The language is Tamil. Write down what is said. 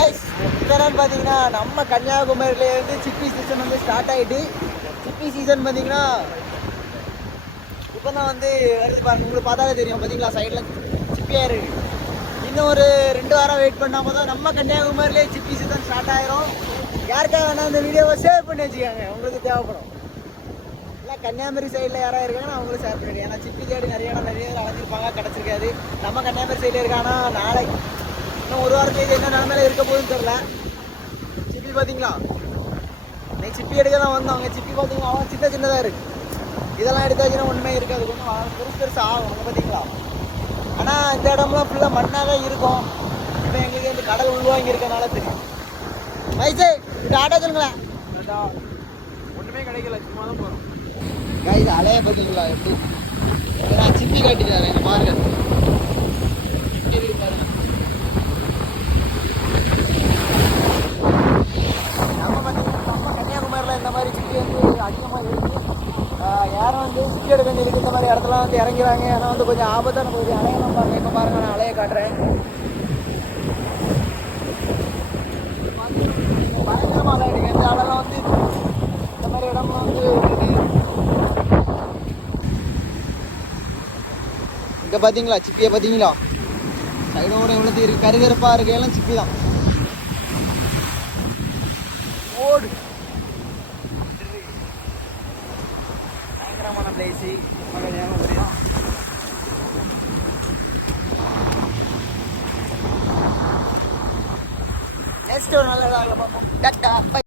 கைஸ் என்னன்னு பார்த்தீங்கன்னா நம்ம கன்னியாகுமரியிலேருந்து சிப்பி சீசன் வந்து ஸ்டார்ட் ஆகிட்டு சிப்பி சீசன் பார்த்தீங்கன்னா இப்போ தான் வந்து வருது பாருங்க. உங்களுக்கு பார்த்தாலே தெரியும். பார்த்தீங்களா? சைடில் சிப்பியாக இருக்கு இன்னும் ஒரு ரெண்டு வாரம் வெயிட் பண்ணாம தான் நம்ம கன்னியாகுமரியிலே சிப்பி சீசன் ஸ்டார்ட் ஆயிரும். யாருக்காக வேணா இந்த வீடியோவை சேவ் பண்ணி வச்சுக்கோங்க. உங்களுக்கு தேவைப்படும். இல்லை கன்னியாகுமரி சைடில் யாராக இருக்காங்கன்னா அவங்களும் ஷேர் பண்ணி ஏன்னா சிப்பி தேடி நிறைய இடம் நிறைய பேர் அலைஞ்சிருப்பாங்க கிடச்சிருக்காது. நம்ம கன்னியாகுமரி சைடில் இருக்கானா? நாளைக்கு. இன்னும் ஒரு வாரம் செய்து என்ன நிலமையில இருக்க தெரில சிப்பி பார்த்தீங்களா? இன்னைக்கு சிப்பி எடுக்க தான் வந்தோம். அங்கே சிப்பி பார்த்தீங்களா? அவன் சின்ன சின்னதாக இருக்கு. இதெல்லாம் எடுத்தாச்சுன்னா ஒன்றுமே இருக்காது. கொஞ்சம் பெருசு பெருசு ஆகும். பார்த்தீங்களா? ஆனால் இந்த இடம்லாம் ஃபுல்லாக மண்ணாக தான் இருக்கும். இப்போ எங்களுக்கு இந்த கடல் உள்வாங்கி இருக்கனால தெரியும். மைசே இது ஆட்டோ சொல்லுங்களேன். ஒண்ணுமே கிடைக்கல. சும்மா தான் போறோம். கைஸ் அலைய பார்த்தீங்களா எப்படி? நான் சிப்பி காட்டிட்டாரு. எங்கள் பாருங்க நம்ம பார்த்தீங்கன்னா நம்ம கன்னியாகுமரியில் இந்த மாதிரி சிப்பி வந்து அதிகமாக இருக்குது யாரும் வந்து சுற்றி எடுக்க வேண்டியதுக்கு இந்த மாதிரி இடத்துல வந்து இறங்கிறாங்க ஆனால் வந்து கொஞ்சம் ஆபத்தான பகுதி அலையெல்லாம் பாருங்க இப்போ பாருங்க நான் அலைய காட்டுறேன் பயங்கரமாக அலை அடிக்கும் இந்த அலைலாம் வந்து இந்த மாதிரி இடம்லாம் வந்து இங்கே பார்த்தீங்களா சிப்பியை பார்த்தீங்களா சைடோட எவ்வளவு இருக்கு கருகருப்பா இருக்கு எல்லாம் சிப்பி தான் ஓடு. பயங்கரமான பிளேஸ் நெக்ஸ்ட் ஒரு நல்லதாக பார்ப்போம் டாட்டா